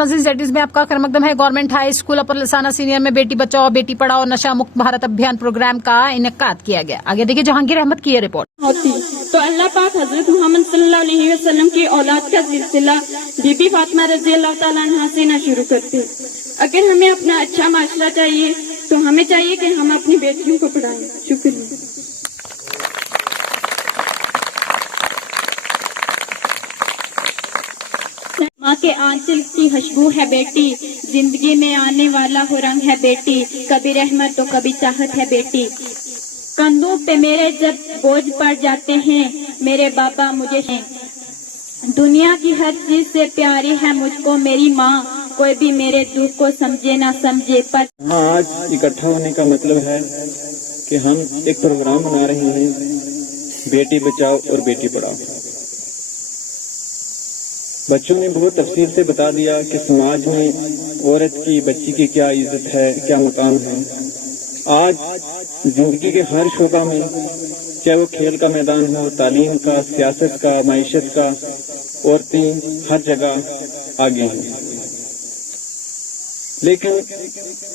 नाज़रीन, ज़ेड में आपका खैरमकदम है। गवर्नमेंट हाई स्कूल अपर लसाना सीनियर में बेटी बचाओ बेटी पढ़ाओ नशा मुक्त भारत अभियान प्रोग्राम का इनेकाद किया गया। आगे देखिए जहांगीर अहमद की ये रिपोर्ट। होती तो अल्लाह पाक हजरत मोहम्मद सल्लल्लाहु अलैहि वसल्लम की औलाद का सिलसिला बीबी फातिमा रज़ी अल्लाह ताला अन्हा से न शुरू करते। अगर हमें अपना अच्छा माशरा चाहिए तो हमें चाहिए कि हम अपनी बेटियों को पढ़ाएं। शुक्रिया। माँ के आंचल की खुशबू है बेटी, जिंदगी में आने वाला हो रंग है बेटी, कभी रहमत तो कभी चाहत है बेटी। कंधों पे मेरे जब बोझ पड़ जाते हैं मेरे बाबा मुझे हैं। दुनिया की हर चीज से प्यारी है मुझको मेरी माँ, कोई भी मेरे दुख को समझे ना समझे पर आज इकट्ठा होने का मतलब है कि हम एक प्रोग्राम बना रहे हैं, बेटी बचाओ और बेटी पढ़ाओ। बच्चों ने बहुत तफसील से बता दिया कि समाज में औरत की, बच्ची की क्या इज्जत है, क्या मकाम है। आज जिंदगी के हर शोबा में, चाहे वो खेल का मैदान हो, तालीम का, सियासत का, मईशत का, औरतें हर जगह आगे हैं। लेकिन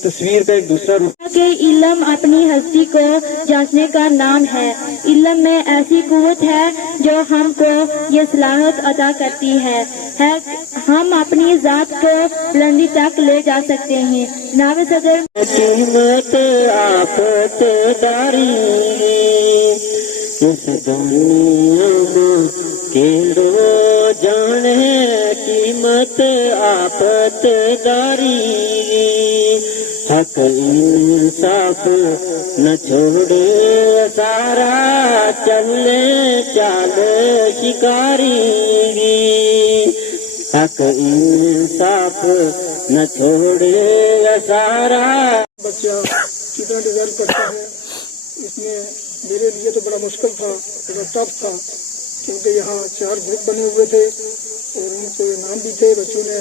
तस्वीर का एक दूसरा रूप के इल्म अपनी हस्ती को जांचने का नाम है। इल्म में ऐसी कुव्वत है जो हमको ये सलाहत अदा करती है हम अपनी जात को बुलंदी तक ले जा सकते हैं। नाव सदर कीमत आफत दारी इस दुनिया में केंद्रो जाने कीमत आफत दारी हक इंसाफ न छोड़े सारा चले चाल शिकारी हक इंसाफ न छोड़े सारा। बच्चा कितना डिजर्व करता है, इसमें मेरे लिए तो बड़ा मुश्किल था, बड़ा टफ था, क्योंकि यहाँ 4 ग्रुप बने हुए थे और उनको इनाम भी थे। बच्चों ने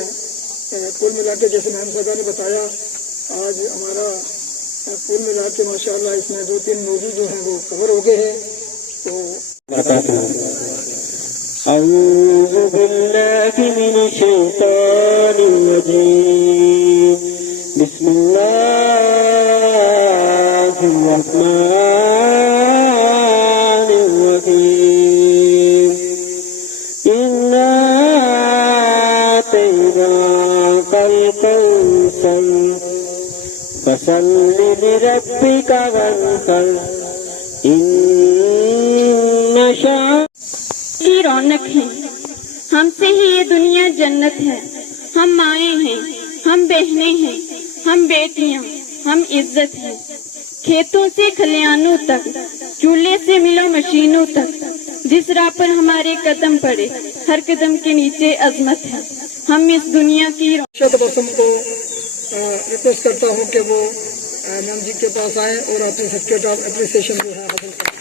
कुल मिला के, जैसे मैम साहबा ने बताया, आज हमारा कुल मिला के माशाअल्लाह इसमें 2-3 मौजूद जो हैं वो कवर हो गए हैं। तो أعوذ بالله من الشيطان الرجيم بسم الله الرحمن الرحيم إنا أعطيناك الكوثر فصل لربك وانحر إن شاء की रौनक है। हमसे ही ये दुनिया जन्नत है। हम माएँ हैं, हम बहनें हैं, हम बेटियां, हम इज्जत हैं। खेतों से खलियानों तक, चूल्हे से मिलो मशीनों तक, जिस राह पर हमारे कदम पड़े हर कदम के नीचे अजमत है। हम इस दुनिया की बसम को रिक्वेस्ट करता हूँ कि वो मैम जी के पास आए और अपने सर्टिफिकेट ऑफ एप्रिसिएशन जो है हासिल करें।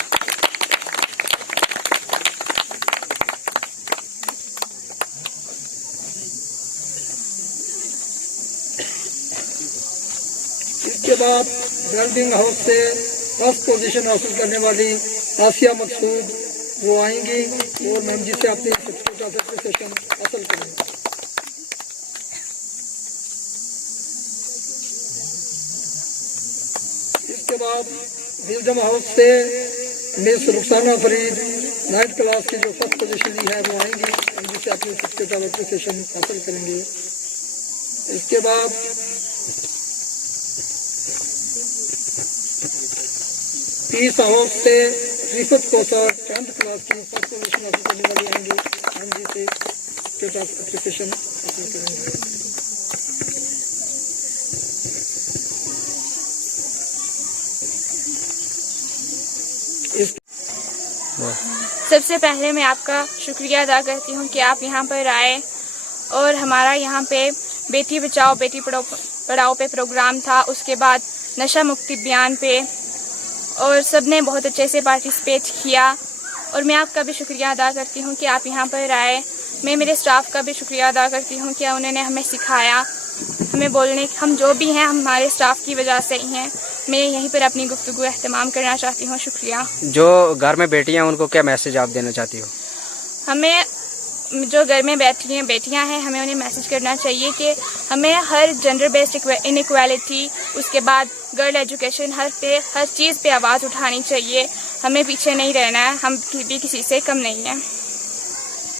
इसके बाद वेल्डिंग हाउस से फर्स्ट पोजीशन हासिल करने वाली आसिया मकसूद वो आएंगी और मैम जी से अपनी सर्टिफिकेट ऑफ एप्रिसिएशन हासिल करेंगे। इसके बाद विल्डम हाउस से miss Rukhsana Farid 9th class की जो फर्स्ट पोजीशन ली है वो आएंगी, मैम जी से अपनी सर्टिफिकेट ऑफ एप्रिसिएशन हासिल करेंगे। इसके बाद पीस हाउस से रिफत कोसर 10th क्लास की फर्स्ट पोजीशन हासिल करने वाली आएंगी, मैम जी से सर्टिफिकेट ऑफ एप्रिसिएशन हासिल करेंगे। सबसे पहले मैं आपका शुक्रिया अदा करती हूँ कि आप यहाँ पर आए और हमारा यहाँ पे बेटी बचाओ बेटी पढ़ाओ पे प्रोग्राम था, उसके बाद नशा मुक्ति अभियान पे, और सब ने बहुत अच्छे से पार्टिसिपेट किया। और मैं आपका भी शुक्रिया अदा करती हूँ कि आप यहाँ पर आए। मैं मेरे स्टाफ का भी शुक्रिया अदा करती हूँ कि उन्होंने हमें सिखाया, हमें बोलने, हम जो भी हैं हमारे स्टाफ की वजह से ही हैं। मैं यहीं पर अपनी गुफ्तगू एहतमाम करना चाहती हूँ। शुक्रिया। जो घर में बेटियां उनको क्या मैसेज आप देना चाहती हो? हमें جو گھر میں بیٹھی ہیں بیٹیاں ہیں ہمیں انہیں میسج کرنا چاہیے کہ ہمیں ہر جنڈر بیسڈ انیکویلٹی، اس کے بعد گرل ایجوکیشن، ہر چیز پہ آواز اٹھانی چاہیے. ہمیں پیچھے نہیں رہنا ہے، ہم بھی کسی سے کم نہیں ہیں.